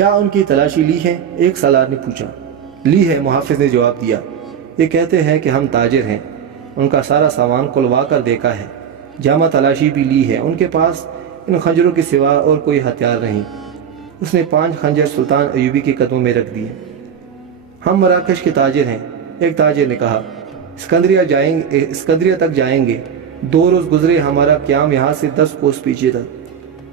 کیا ان کی تلاشی لی ہے؟ ایک سالار نے پوچھا۔ لی ہے، محافظ نے جواب دیا۔ یہ کہتے ہیں کہ ہم تاجر ہیں، ان کا سارا سامان کھلوا کر دیکھا ہے، جامع تلاشی بھی لی ہے، ان کے پاس ان خنجروں کے سوا اور کوئی ہتھیار نہیں۔ اس نے 5 خنجر سلطان ایوبی کے قدموں میں رکھ دیے۔ ہم مراکش کے تاجر ہیں، ایک تاجر نے کہا، اسکندریہ تک جائیں گے، 2 روز گزرے، ہمارا قیام یہاں سے 10 کوس پیچھے تھا۔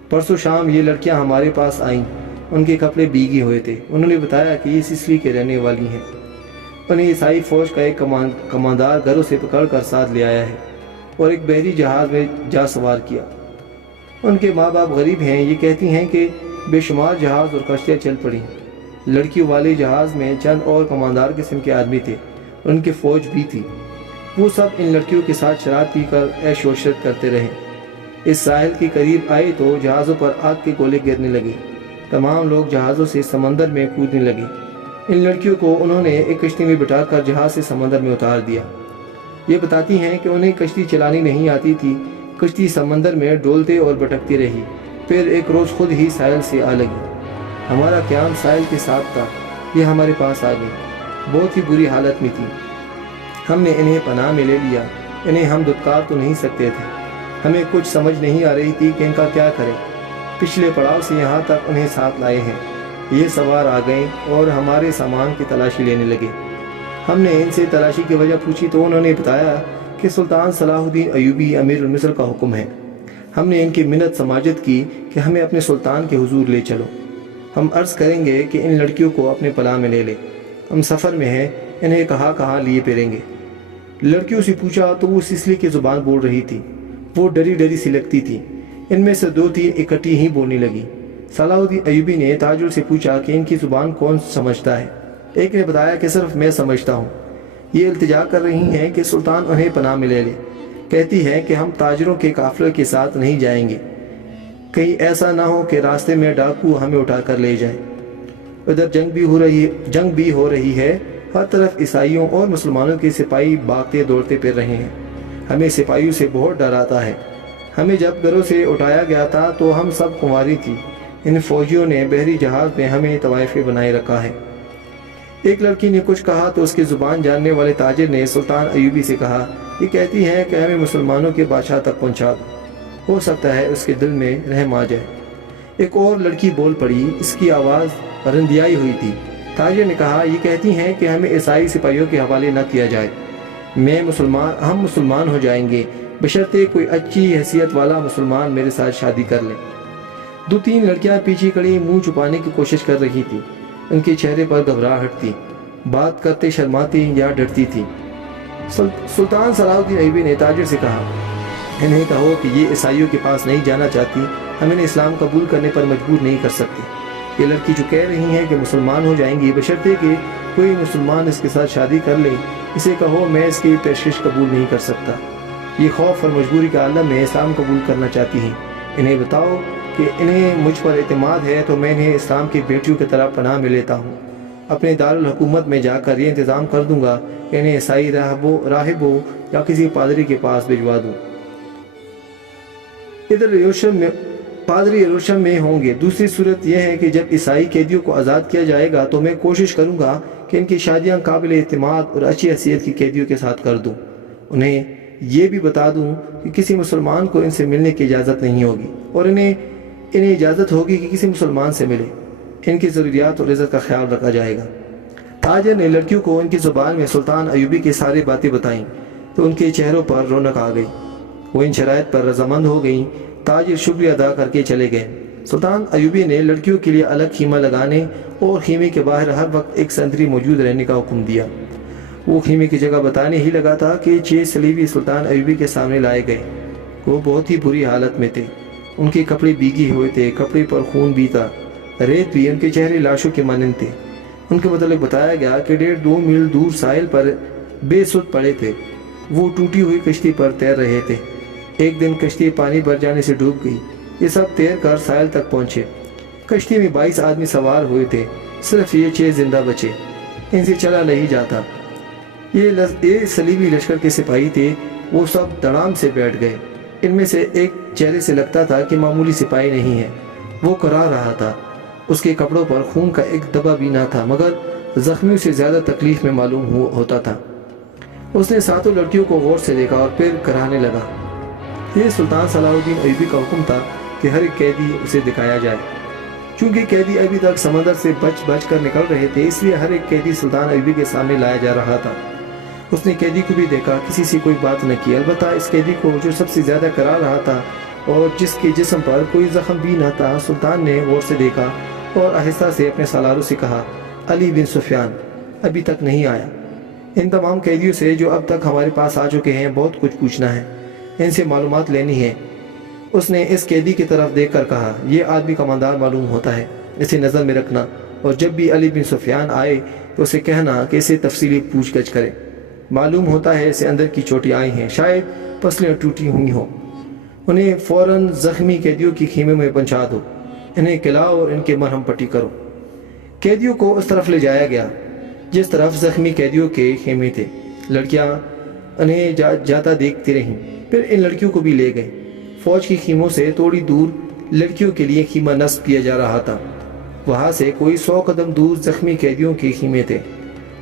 پرسوں شام یہ لڑکیاں ہمارے پاس آئیں، ان کے کپڑے بھیگے ہوئے تھے، انہوں نے بتایا کہ یہ سسلی کے رہنے والی ہیں، انہیں عیسائی فوج کا ایک کماندار گھروں سے پکڑ کر ساتھ لے آیا ہے اور ایک بحری جہاز میں جا سوار کیا۔ ان کے ماں باپ غریب ہیں، یہ کہتی ہیں کہ بے شمار جہاز اور کشتیاں چل پڑیں۔ لڑکیوں والے جہاز میں چند اور کماندار قسم کے آدمی تھے، ان کی فوج بھی تھی، وہ سب ان لڑکیوں کے ساتھ شراب پی کر عیش و عشرت کرتے رہے۔ اس ساحل کے قریب آئے تو جہازوں پر آگ کے گولے گرنے لگے، تمام لوگ جہازوں سے سمندر میں کودنے لگے۔ ان لڑکیوں کو انہوں نے ایک کشتی میں بٹھا کر جہاز سے سمندر میں اتار دیا۔ یہ بتاتی ہیں کہ انہیں کشتی چلانی نہیں آتی تھی، کشتی سمندر میں ڈولتے اور بھٹکتی رہی، پھر ایک روز خود ہی ساحل سے آ لگی۔ ہمارا قیام ساحل کے ساتھ تھا، یہ ہمارے پاس آ گئی، بہت ہی بری حالت میں تھی، ہم نے انہیں پناہ میں لے لیا، انہیں ہم دھتکار تو نہیں سکتے تھے، ہمیں کچھ سمجھ نہیں آ رہی تھی کہ ان کا کیا کریں، پچھلے پڑاؤ سے یہاں تک انہیں ساتھ لائے ہیں، یہ سوار آ گئے اور ہمارے سامان کی تلاشی لینے لگے۔ ہم نے ان سے تلاشی کی وجہ پوچھی تو انہوں نے بتایا کہ سلطان صلاح الدین ایوبی امیر مصر کا حکم ہے۔ ہم نے ان کی منت سماجت کی کہ ہمیں اپنے سلطان کے حضور لے چلو، ہم عرض کریں گے کہ ان لڑکیوں کو اپنے پناہ میں لے لے، ہم سفر میں ہیں، انہیں کہاں لیے پھریں گے۔ لڑکیوں سے پوچھا تو وہ سسلی کی زبان بول رہی تھی، وہ ڈری ڈری سی لگتی تھی، ان میں سے 2-3 اکٹھی ہی بولنے لگی۔ صلاح الدین ایوبی نے تاجر سے پوچھا کہ ان کی زبان کون سمجھتا ہے؟ ایک نے بتایا کہ صرف میں سمجھتا ہوں، یہ التجا کر رہی ہیں کہ سلطان انہیں پناہ میں لے لے، کہتی ہے کہ ہم تاجروں کے قافلے کے ساتھ نہیں جائیں گے، کہیں ایسا نہ ہو کہ راستے میں ڈاکو ہمیں اٹھا کر لے جائیں۔ ادھر جنگ بھی ہو رہی ہے، ہر طرف عیسائیوں اور مسلمانوں کے سپاہی بھاگتے دوڑتے پھر رہے ہیں، ہمیں سپاہیوں سے بہت ڈر آتا ہے۔ ہمیں جب گھروں سے اٹھایا گیا تھا تو ہم سب کنواری تھی، ان فوجیوں نے بحری جہاز میں ہمیں طوائفیں بنائے رکھا ہے۔ ایک لڑکی نے کچھ کہا تو اس کی زبان جاننے والے تاجر نے سلطان ایوبی سے کہا، یہ کہتی ہے کہ ہمیں مسلمانوں کے بادشاہ تک پہنچا دو، ہو سکتا ہے اس کے دل میں رحم آ جائے۔ ایک اور لڑکی بول پڑی، اس کی آواز رندیائی ہوئی تھی۔ تاجر نے کہا، یہ کہتی ہیں کہ ہمیں عیسائی سپاہیوں کے حوالے نہ کیا جائے، ہم مسلمان ہو جائیں گے بشرطے کوئی اچھی حیثیت والا مسلمان میرے ساتھ شادی کر لے۔ 2-3 لڑکیاں پیچھے کھڑی منہ چھپانے کی کوشش کر رہی تھی، ان کے چہرے پر گھبراہٹ تھی، بات کرتے شرماتی یا ڈرتی تھی۔ سلطان صلاح الدین ایوبی نے تاجر سے کہا، انہیں کہو کہ یہ عیسائیوں کے پاس نہیں جانا چاہتی، ہم انہیں اسلام قبول کرنے پر مجبور نہیں کر سکتے۔ یہ لڑکی جو کہہ رہی ہیں کہ مسلمان ہو جائیں گی بشرطے کہ کوئی مسلمان اس کے ساتھ شادی کر لے، اسے کہو میں اس کی پیشکش قبول نہیں کر سکتا، یہ خوف اور مجبوری کے عالم میں اسلام قبول کرنا چاہتی ہیں، انہیں بتاؤ کہ انہیں مجھ پر اعتماد ہے تو میں انہیں اسلام کی بیٹیوں کی طرح پناہ میں لیتا ہوں، اپنے دارالحکومت میں جا کر یہ انتظام کر دوں گا کہ انہیں عیسائی راہبوں یا کسی پادری کے پاس بھجوا دوں۔ ادھر پادری یروشلم میں ہوں گے۔ دوسری صورت یہ ہے کہ جب عیسائی قیدیوں کو آزاد کیا جائے گا تو میں کوشش کروں گا کہ ان کی شادیاں قابل اعتماد اور اچھی حیثیت کی قیدیوں کے ساتھ کر دوں، انہیں یہ بھی بتا دوں کہ کسی مسلمان کو ان سے ملنے کی اجازت نہیں ہوگی، اور انہیں اجازت ہوگی کہ کسی مسلمان سے ملے، ان کی ضروریات اور عزت کا خیال رکھا جائے گا۔ تاجر نے لڑکیوں کو ان کی زبان میں سلطان ایوبی کی ساری باتیں بتائیں تو ان کے چہروں پر رونق آ گئی، وہ ان شرائط پر رضامند ہو گئیں۔ تاجر شکریہ ادا کر کے چلے گئے۔ سلطان ایوبی نے لڑکیوں کے لیے الگ خیمہ لگانے اور خیمے کے باہر ہر وقت ایک سنتری موجود رہنے کا حکم دیا۔ وہ خیمے کی جگہ بتانے ہی لگا تھا کہ 6 صلیبی سلطان ایوبی کے سامنے لائے گئے، وہ بہت ہی بری حالت میں تھے، ان کے کپڑے بھیگے ہوئے تھے، کپڑے پر خون بھی تھا، ریت بھی، ان کے چہرے لاشوں کے مانند تھے۔ ان کے متعلق بتایا گیا کہ 1.5-2 میل دور ساحل پر بے سود پڑے تھے، وہ ٹوٹی ہوئی کشتی پر تیر رہے تھے۔ ایک دن کشتی پانی بھر جانے سے ڈوب گئی، یہ سب تیر کر ساحل تک پہنچے، کشتی میں 22 آدمی سوار ہوئے تھے، صرف یہ 6 زندہ بچے، ان سے چلا نہیں جاتا۔ یہ صلیبی لشکر کے سپاہی تھے، وہ سب دڑام سے بیٹھ گئے، ان میں سے ایک چہرے سے لگتا تھا کہ معمولی سپاہی نہیں ہے، وہ کرا رہا تھا، اس کے کپڑوں پر خون کا ایک دبا بھی نہ تھا، مگر زخمیوں سے زیادہ تکلیف میں معلوم ہوتا تھا۔ اس نے ساتوں لڑکیوں کو غور سے دیکھا اور پھر کرانے لگا۔ یہ سلطان صلاح الدین ایوبی کا حکم تھا کہ ہر ایک قیدی اسے دکھایا جائے۔ چونکہ قیدی ابھی تک سمندر سے بچ کر نکل رہے تھے، اس لیے ہر ایک قیدی سلطان ایوبی کے سامنے لایا جا رہا تھا۔ اس نے قیدی کو بھی دیکھا، کسی سے کوئی بات نہ کی، البتہ اس قیدی کو جو سب سے زیادہ کرا رہا تھا اور جس کے جسم پر کوئی زخم بھی نہ تھا، سلطان نے غور سے دیکھا اور آہستہ سے اپنے سالاروں سے کہا، علی بن سفیان ابھی تک نہیں آیا۔ ان تمام قیدیوں سے جو اب تک ہمارے پاس آ چکے ہیں بہت کچھ پوچھنا ہے، ان سے معلومات لینی ہے۔ اس نے اس قیدی کی طرف دیکھ کر کہا، یہ آدمی کماندار معلوم ہوتا ہے، اسے نظر میں رکھنا، اور جب بھی علی بن سفیان آئے تو اسے کہنا کہ اسے تفصیلی پوچھ گچھ کرے۔ معلوم ہوتا ہے اسے اندر کی چوٹیں آئی ہیں، شاید پسلیاں ٹوٹی ہوئی ہوں۔ انہیں فوراً زخمی قیدیوں کی خیمے میں پہنچا دو، انہیں کھلاؤ اور ان کے مرہم پٹی کرو۔ قیدیوں کو اس طرف لے جایا گیا جس طرف زخمی قیدیوں کے خیمے تھے۔ لڑکیاں انہیں جاتا دیکھتی رہیں، پھر ان لڑکیوں کو بھی لے گئے۔ فوج کی خیموں سے تھوڑی دور لڑکیوں کے لیے خیمہ نصب کیا جا رہا تھا۔ وہاں سے کوئی 100 قدم دور زخمی قیدیوں کے خیمے تھے،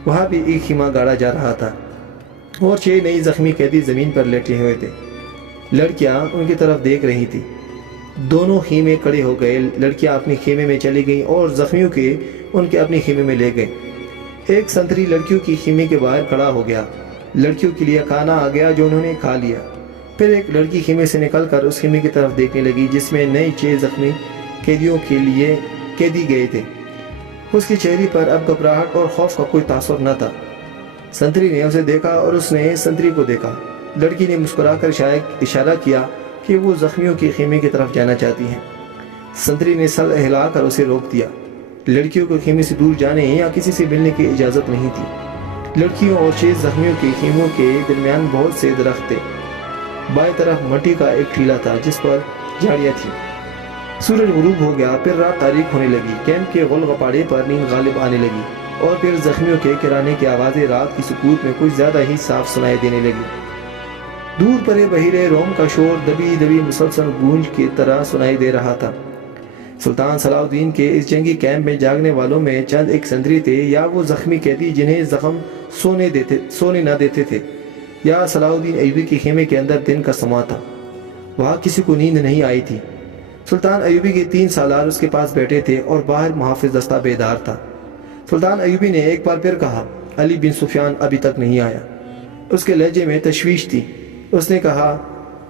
وہاں بھی ایک خیمہ گاڑا جا رہا تھا اور 6 نئی زخمی قیدی زمین پر لیٹے ہوئے تھے۔ لڑکیاں ان کی طرف دیکھ رہی تھی۔ دونوں خیمے کھڑے ہو گئے، لڑکیاں اپنی خیمے میں چلی گئیں اور زخمیوں کے ان کے اپنی خیمے میں لے گئے۔ ایک سنتری لڑکیوں کی خیمے کے باہر کھڑا ہو گیا، لڑکیوں کے لیے کھانا آ گیا جو انہوں نے کھا لیا۔ پھر ایک لڑکی خیمے سے نکل کر اس خیمے کی طرف دیکھنے لگی جس میں نئے 6 زخمی قیدیوں کے لیے قیدی گئے تھے۔ اس کے چہرے پر اب گھبراہٹ اور خوف کا کوئی تاثر نہ تھا۔ سنتری نے اسے دیکھا اور اس نے سنتری کو دیکھا۔ لڑکی نے مسکرا کر اشارہ کیا کہ وہ زخمیوں کے خیمے کی طرف جانا چاہتی ہیں۔ سنتری نے سر ہلا کر اسے روک دیا۔ لڑکیوں کو خیمے سے دور جانے یا کسی سے ملنے کی اجازت نہیں تھی۔ لڑکیوں اور 6 زخمیوں کے خیموں کے درمیان بہت سے درخت تھے۔ بائیں طرف مٹی کا ایک ٹیلا تھا جس پر جھاڑیاں تھیں۔ سورج غروب ہو گیا، پھر رات تاریک ہونے لگی۔ کیمپ کے غول غپاڑے پر نیند غالب آنے لگی اور پھر زخمیوں کے کرانے کی آوازیں رات کی سکوت میں کچھ زیادہ ہی صاف سنائی دینے لگی۔ دور پرے بحیرے روم کا شور دبی دبی مسلسل گونج کی طرح سنائی دے رہا تھا۔ سلطان صلاح الدین کے اس جنگی کیمپ میں جاگنے والوں میں چند ایک سنتری تھے، یا وہ زخمی قیدی جنہیں زخم سونے نہ دیتے تھے، یا صلاح الدین ایوبی کے خیمے کے اندر دن کا سما تھا۔ وہاں کسی کو نیند نہیں آئی تھی۔ سلطان ایوبی کے 3 سالار اس کے پاس بیٹھے تھے اور باہر محافظ دستہ بیدار تھا۔ سلطان ایوبی نے ایک بار پھر کہا، علی بن سفیان ابھی تک نہیں آیا۔ اس کے لہجے میں تشویش تھی۔ اس نے کہا،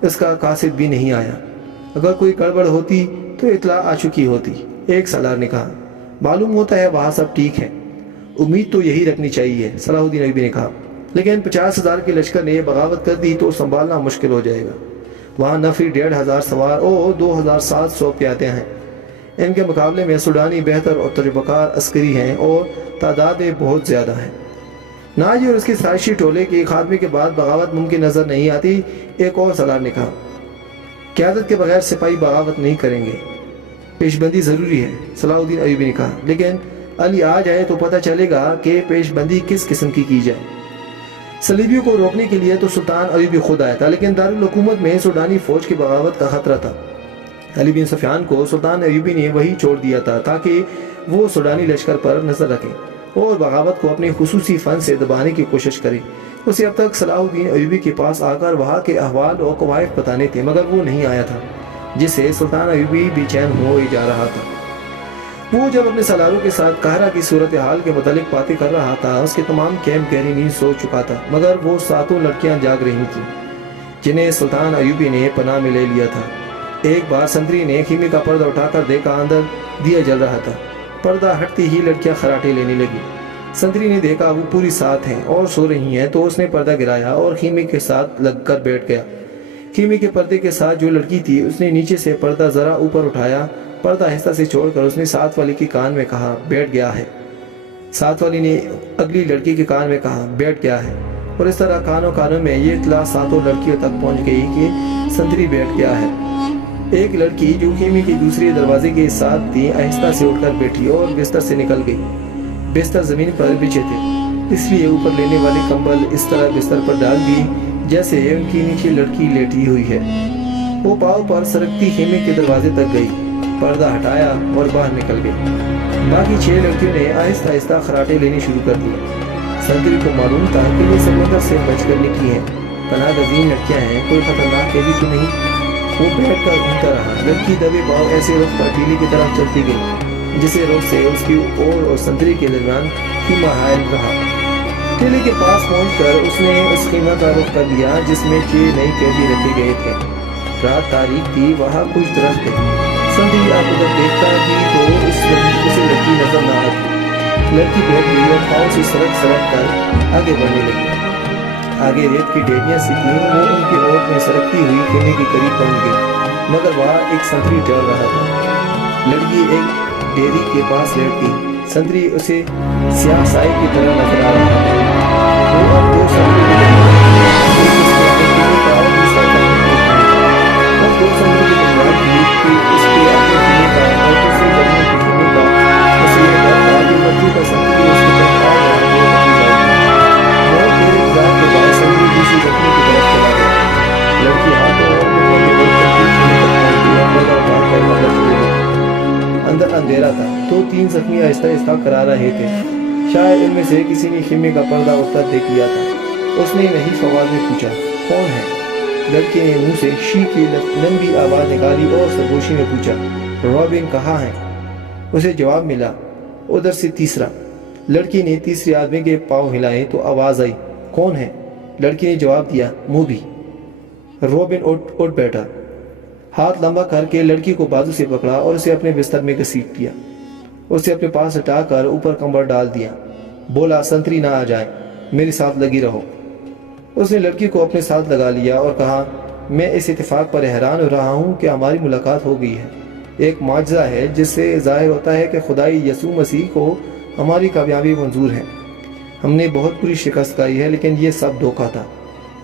اس کا قاصد بھی نہیں آیا، اگر کوئی گڑبڑ ہوتی تو اطلاع آ چکی ہوتی۔ ایک سالار نے کہا، معلوم ہوتا ہے وہاں سب ٹھیک ہے۔ امید تو یہی رکھنی چاہیے، صلاح الدین ایوبی نے کہا، لیکن 50,000 کے لشکر نے بغاوت کر دی تو سنبھالنا مشکل ہو جائے گا۔ وہاں نفری 1,500 سوار اور 2,700 پیادے ہیں۔ ان کے مقابلے میں سوڈانی بہتر اور تجربہ کار عسکری ہیں اور تعداد میں بہت زیادہ ہیں۔ ناجی اور اس کے سازشی ٹولے کے خاتمے کے بعد بغاوت ممکن نظر نہیں آتی۔ ایک اور سالار نے کہا، قیادت کے بغیر سپاہی بغاوت نہیں کریں گے، پیش بندی ضروری ہے۔ صلاح الدین ایوبی نے کہا، لیکن علی آ جائے تو پتہ چلے گا کہ پیش بندی کس قسم کی جائے۔ صلیبیوں کو روکنے کے لیے تو سلطان ایوبی خود آیا تھا، لیکن دارالحکومت میں سوڈانی فوج کی بغاوت کا خطرہ تھا۔ علی بن سفیان کو سلطان ایوبی نے وہی چھوڑ دیا تھا تاکہ وہ سوڈانی لشکر پر نظر رکھے اور بغاوت کو اپنے خصوصی فن سے دبانے کی کوشش کرے۔ اسے اب تک صلاح الدین ایوبی کے پاس آ کر وہاں کے احوال اور قوائف بتانے تھے، مگر وہ نہیں آیا تھا، جس سے سلطان ایوبی بے چین ہوئے جا رہا تھا۔ وہ جب اپنے سالاروں کے ساتھ قاہرہ کی صورتحال کے متعلق باتیں کر رہا تھا، اس کے تمام کیمپ گہری نیند سو چکا تھا، مگر وہ 7 لڑکیاں جاگ رہی تھیں جنہیں سلطان ایوبی نے پناہ میں لے لیا تھا۔ ایک بار سنتری نے خیمے کا پردہ اٹھا کر دیکھا، اندر دیا جل رہا تھا۔ پردہ ہٹتے ہی لڑکیاں خراٹے لینے لگی۔ سنتری نے دیکھا وہ پوری ساتھ ہیں اور سو رہی ہیں، تو اس نے پردہ گرایا اور خیمے کے ساتھ لگ کر بیٹھ گیا۔ خیمے کے پردے کے ساتھ جو لڑکی تھی، اس نے نیچے سے پردہ ذرا اوپر اٹھایا، پردہ آہستہ سے چھوڑ کر اس نے ساتھ والی کے کان میں کہا، بیٹھ گیا ہے۔ ساتھ والی نے اگلی لڑکی کے کان میں کہا، بیٹھ گیا ہے، اور اس طرح کانوں میں یہ اطلاع 7 لڑکیوں تک پہنچ گئی کہ سنتری بیٹھ گیا ہے۔ ایک لڑکی جو خیمے کے دوسرے دروازے کے ساتھ تھی، آہستہ سے اٹھ کر بیٹھی اور بستر سے نکل گئی۔ بستر زمین پر بچھے تھے، اس لیے اوپر لینے والے کمبل اس طرح بستر پر ڈال دی جیسے ان کی نیچے لڑکی لیٹی ہوئی ہے۔ وہ پاؤں پر سرکتی خیمے کے دروازے تک گئی۔ پردہ ہٹایا اور باہر نکل گئے۔ باقی 6 لڑکیوں نے آہستہ آہستہ خراٹے لینے شروع کر دیے۔ سنتری کو معلوم تھا کہ یہ سمندر سے بچ کر نکلی ہیں، پناہ گزین لڑکیاں ہیں، کوئی خطرناک قیدی تو نہیں۔ وہ بیٹھ کر گھومتا رہا۔ لڑکی دبے پاؤں ایسے رخ پر ٹیلی کی طرف چلتی گئی جسے رخ سے اس کی اور سنتری کے درمیان خیمہ حائل رہا۔ ٹیلی کے پاس پہنچ کر اس نے اس خیمہ کا رخ کر لیا جس میں 6 نئے قیدی رکھے گئے تھے۔ رات تاریک تھی، وہاں کچھ درخت تھے۔ سنتری آپ ادھر دیکھتا بھی تو اسے لڑکی نظر نہ آتی۔ لڑکی بیٹھ گئی اور پاؤں سے سرک کر آگے بڑھنے لگی۔ آگے ریت کی ڈیریاں سی تھیں، وہ ان کی اوٹ میں سرکتی ہوئی خیمے کے قریب پہنچ گئی، مگر وہاں ایک سنتری ٹہل رہا تھا۔ لڑکی ایک ڈیری کے پاس لیٹ گئی۔ سنتری اسے سیاہ سائے کی طرح نظر آ رہا تھا۔ وہ اب 2 سنتری کے درمیان تھی، ایک اس کے اپنے خیمے کا اور دوسرا اپنے خیمے کا۔ اب 2 سنتری کے درمیان تھی کہ اس کے اپنے خیمے کا اور دوسرے درمیان کے خیمے کا۔ اس لیے ڈر تھا کہ مرتی کا سنتری اس کی طرف آ گیا تو بچی جائے گی۔ بہت دیر انتظار کے بعد سنتری دوسری زخمی کی طرف چلا گیا۔ لڑکی ہاتھوں اور گھٹنوں میں بڑھ کر خیمے تک پہنچ گئی اور پردہ اٹھا کر اندر چلی گئی۔ اندر اندھیرا تھا تو 3 زخمی آہستہ آہستہ کرا رہے تھے۔ شاید ان میں سے کسی نے خیمے کا پردہ اٹھتا دیکھ لیا تھا۔ اس نے نحیف آواز میں پوچھا، کون ہے؟ لڑکی نے منہ سے شی کی لمبی آواز نکالی اور سرگوشی میں پوچھا، رابن کہاں ہے؟ اسے جواب ملا، ادھر سے تیسرا۔ لڑکی نے تیسرے آدمی کے پاؤں ہلائے تو آواز آئی، کون ہے؟ لڑکی نے جواب دیا، موبی۔ رابن اٹھ بیٹھا، ہاتھ لمبا کر کے لڑکی کو بازو سے پکڑا اور اسے اپنے بستر میں گھسیٹ دیا۔ اسے اپنے پاس ہٹا کر اوپر کمبل ڈال دیا۔ بولا، سنتری نہ آ جائے، میرے ساتھ لگی رہو۔ اس نے لڑکی کو اپنے ساتھ لگا لیا اور کہا، میں اس اتفاق پر حیران ہو رہا ہوں کہ ہماری ملاقات ہو گئی ہے۔ ایک معجزہ ہے جس سے ظاہر ہوتا ہے کہ خدائی یسوع مسیح کو ہماری کامیابی منظور ہے۔ ہم نے بہت بری شکست کھائی ہے، لیکن یہ سب دھوکہ تھا۔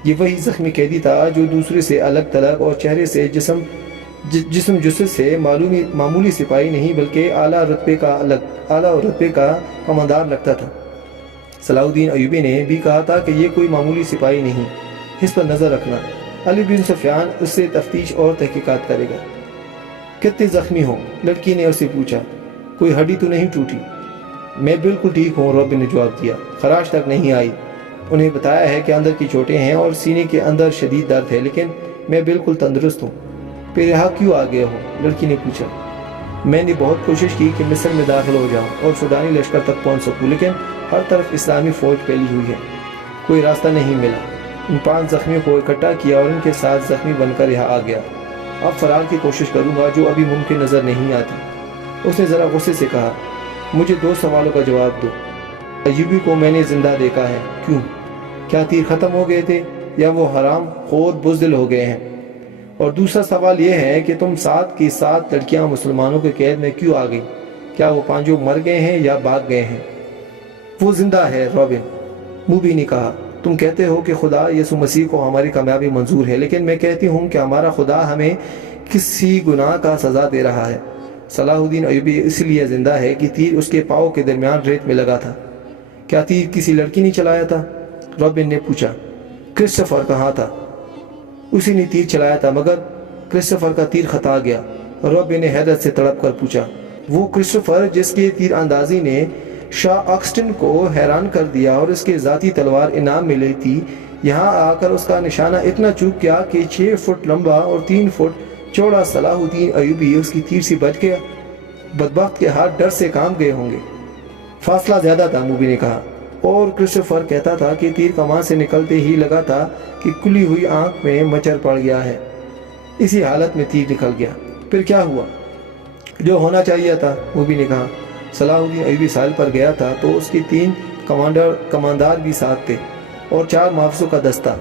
یہ وہی زخمی قیدی تھا جو دوسرے سے الگ تھلگ اور چہرے سے جسم جثت سے معمولی سپاہی نہیں بلکہ اعلیٰ رتبے کا کماندار لگتا تھا۔ صلاح الدین ایوبی نے بھی کہا تھا کہ یہ کوئی معمولی سپاہی نہیں، اس پر نظر رکھنا۔ علی بن سفیان اس سے تفتیش اور تحقیقات کرے گا۔ کتنے زخمی ہو؟ لڑکی نے اسے پوچھا، کوئی ہڈی تو نہیں ٹوٹی؟ میں بالکل ٹھیک ہوں، رابن نے جواب دیا، خراش تک نہیں آئی۔ انہیں بتایا ہے کہ اندر کی چوٹیں ہیں اور سینے کے اندر شدید درد ہے، لیکن میں بالکل تندرست ہوں۔ پھر یہاں کیوں آ گئے ہو؟ لڑکی نے پوچھا۔ میں نے بہت کوشش کی کہ مصر میں داخل ہو جاؤں اور سوڈانی لشکر تک پہنچ سکوں، لیکن ہر طرف اسلامی فوج پھیلی ہوئی ہے، کوئی راستہ نہیں ملا۔ ان 5 زخمیوں کو اکٹھا کیا اور ان کے ساتھ زخمی بن کر یہاں آ گیا۔ اب فرار کی کوشش کروں گا جو ابھی ممکن نظر نہیں آتی۔ اس نے ذرا غصے سے کہا، مجھے 2 سوالوں کا جواب دو۔ ایوبی کو میں نے زندہ دیکھا ہے، کیوں؟ کیا تیر ختم ہو گئے تھے یا وہ حرام خود بزدل ہو گئے ہیں؟ اور دوسرا سوال یہ ہے کہ تم 7 کی 7 لڑکیاں مسلمانوں کے قید میں کیوں آ گئیں؟ کیا وہ 5 مر گئے ہیں یا بھاگ گئے ہیں؟ وہ زندہ ہے، رابن، موبی نے کہا۔ تم کہتے ہو کہ خدا یسوع مسیح کو ہماری کامیابی منظور ہے، لیکن میں کہتی ہوں کہ ہمارا خدا ہمیں کسی گناہ کا سزا دے رہا ہے۔ صلاح الدین ایوبی اس لیے زندہ ہے کہ تیر اس کے پاؤں کے درمیان ریت میں لگا تھا۔ کیا تیر کسی لڑکی نے چلایا تھا؟ رابن نے پوچھا۔ کرسٹوفر کہاں تھا؟ اسی نے تیر چلایا تھا، مگر کرسٹوفر کا تیر خطا گیا۔ رابن نے حیرت سے تڑپ کر پوچھا، وہ کرسٹوفر جس کے تیر اندازی نے شاہ آکسٹن کو حیران کر دیا اور اس کے ذاتی تلوار انعام ملی تھی، یہاں آ کر اس کا نشانہ اتنا چوک گیا کہ 6 فٹ لمبا اور 3 فٹ چوڑا صلاح الدین ایوبی اس کی تیر سے بچ گیا۔ بدبخت کے ہاتھ ڈر سے کام گئے ہوں گے۔ فاصلہ زیادہ تھا، موبی نے کہا، اور کرسٹوفر کہتا تھا کہ تیر کمان سے نکلتے ہی لگا تھا کہ کھلی ہوئی آنکھ میں مچھر پڑ گیا ہے، اسی حالت میں تیر نکل گیا۔ پھر کیا ہوا؟ جو ہونا چاہیے تھا، موبی نے کہا۔ صلاح الدین ایوبی ساحل پر گیا تھا تو اس کی 3 کماندار بھی ساتھ تھے اور 4 محافظوں کا دستہ،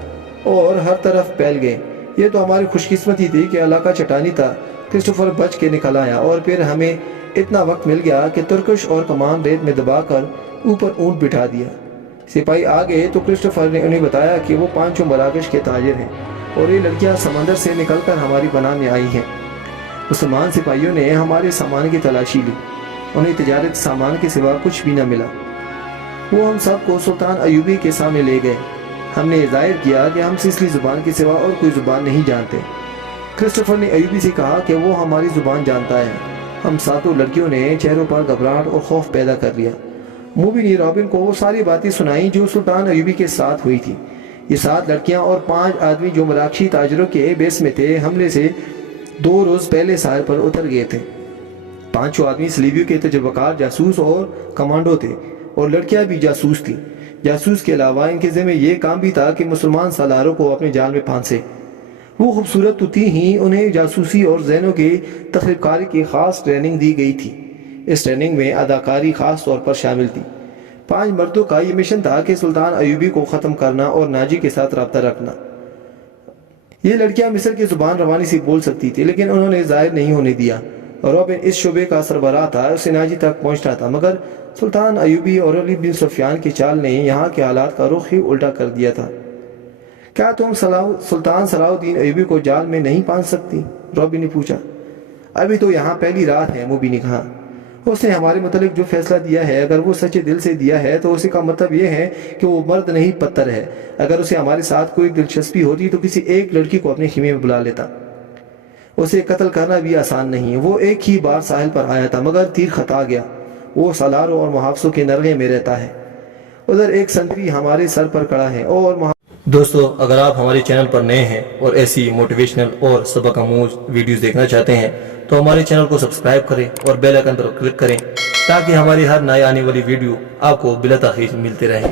اور ہر طرف پھیل گئے۔ یہ تو ہماری خوش قسمتی تھی کہ علاقہ چٹانی تھا۔ کرسٹوفر بچ کے نکل آیا اور پھر ہمیں اتنا وقت مل گیا کہ ترکش اور کمان ریت میں دبا کر اوپر اونٹ بٹھا دیا۔ سپاہی آ گئے تو کرسٹوفر نے انہیں بتایا کہ وہ 5 مراکش کے تاجر ہیں اور یہ لڑکیاں سمندر سے نکل کر ہماری پناہ میں آئی ہیں۔ مسلمان سپاہیوں نے ہمارے سامان کی تلاشی لی، انہیں تجارت سامان کے سوا کچھ بھی نہ ملا۔ وہ ہم سب کو سلطان ایوبی کے سامنے لے گئے۔ ہم نے ظاہر کیا کہ ہم سسلی زبان کے سوا اور کوئی زبان نہیں جانتے۔ کرسٹوفر نے ایوبی سے کہا کہ وہ ہماری زبان جانتا ہے ہم ساتوں لڑکیوں نے چہروں پر گھبراہٹ اور خوف پیدا کر لیا۔ موبی نے رابن کو وہ ساری باتیں سنائیں جو سلطان ایوبی کے ساتھ ہوئی تھی۔ یہ 7 لڑکیاں اور 5 آدمی جو مراکشی تاجروں کے بیس میں تھے، حملے سے 2 روز پہلے ساحل پر اتر گئے تھے۔ 5 آدمی صلیبیوں کے تجربہ کار جاسوس اور کمانڈو تھے، اور لڑکیاں بھی جاسوس تھیں۔ جاسوس کے علاوہ ان کے ذمہ یہ کام بھی تھا کہ مسلمان سالاروں کو اپنے جال میں پھانسے۔ وہ خوبصورت تو تھی ہی، انہیں جاسوسی اور ذہنوں کی تخریب کاری کی خاص ٹریننگ دی گئی تھی۔ اس ٹریننگ میں اداکاری خاص طور پر شامل تھی۔ 5 مردوں کا یہ مشن تھا کہ سلطان ایوبی کو ختم کرنا اور ناجی کے ساتھ رابطہ رکھنا۔ یہ لڑکیاں مصر کی زبان روانی سے بول سکتی تھی، لیکن انہوں نے ظاہر نہیں ہونے دیا۔ رابن اس شعبے کا سربراہ تھا، اسے ناجی تک پہنچنا تھا، مگر سلطان ایوبی اور علی بن سفیان کی چال نے یہاں کے حالات کا رخ ہی الٹا کر دیا تھا۔ کیا تم سلطان صلاح الدین ایوبی کو جال میں نہیں پھانس سکتی؟ رابن نے پوچھا۔ ابھی تو یہاں پہلی رات ہے، موبی نے کہا۔ اس نے ہمارے متعلق جو فیصلہ دیا ہے، اگر وہ سچے دل سے دیا ہے تو اسے کا مطلب یہ ہے کہ وہ مرد نہیں پتھر ہے۔ اگر اسے ہمارے ساتھ کوئی دلچسپی ہوتی تو کسی ایک لڑکی کو اپنے خیمے میں بلا لیتا۔ اسے قتل کرنا بھی آسان نہیں ہے۔ وہ ایک ہی بار ساحل پر آیا تھا، مگر تیر خطا گیا۔ وہ سالاروں اور محافظوں کے نرغے میں رہتا ہے۔ ادھر ایک سنتری ہمارے سر پر کڑا ہے اور دوستو، اگر آپ ہمارے چینل پر نئے ہیں اور ایسی موٹیویشنل اور سبق آموز ویڈیوز دیکھنا چاہتے ہیں تو ہمارے چینل کو سبسکرائب کریں اور بیل آئکن پر کلک کریں تاکہ ہماری ہر نئی آنے والی ویڈیو آپ کو بلا تاخیر ملتے رہیں۔